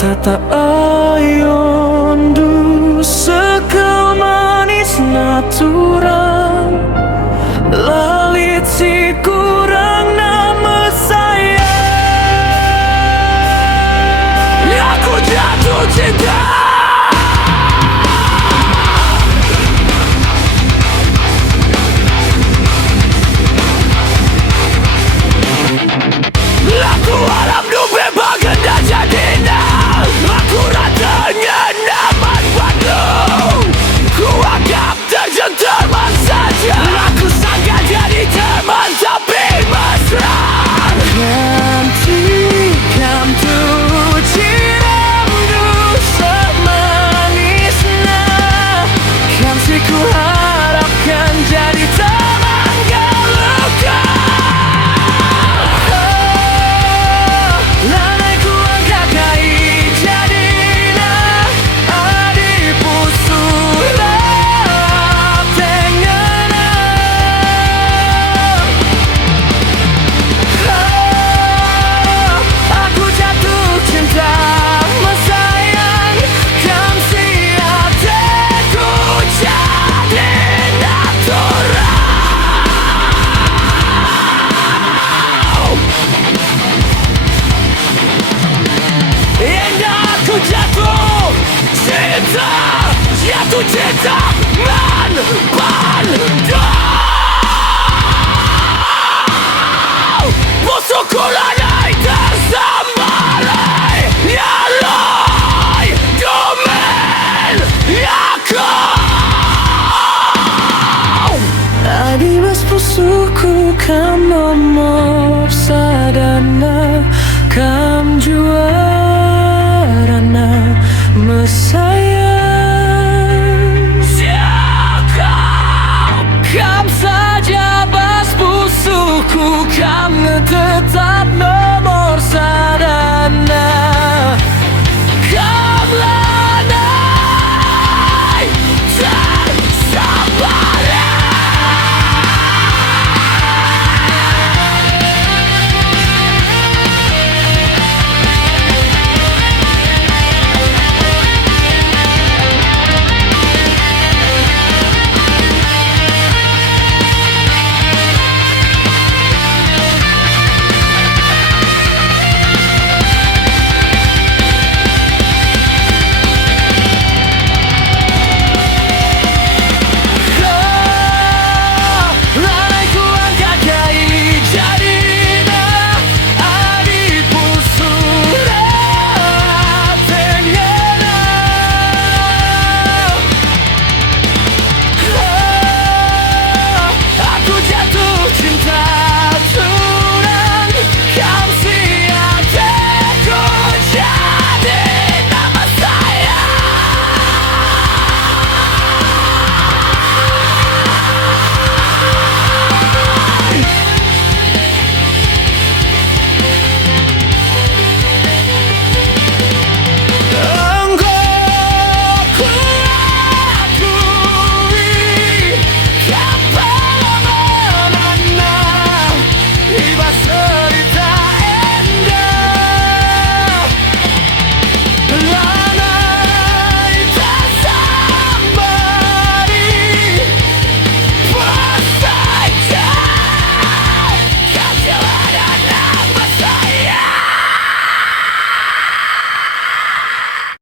Tata ayondu sekal manis natural lalit si kurang nama sayang. Aku jatuh cinta. Aku harap dupe bagenda jadinya. Aku ratanya nyaman padu. Ku anggap teman saja. Aku sangat jadi teman tapi mesra. Nanti kamu ciramdu semanisnya. Kamu ku harapkan jadi teman geluka. Jatuh cinta menpandang musuhku lanai tersambalai. Nyalai domen aku. Adibas pusuku kam nomor sadana. Kam juarana mesayang. Kam saja bas pusuku kam tetap.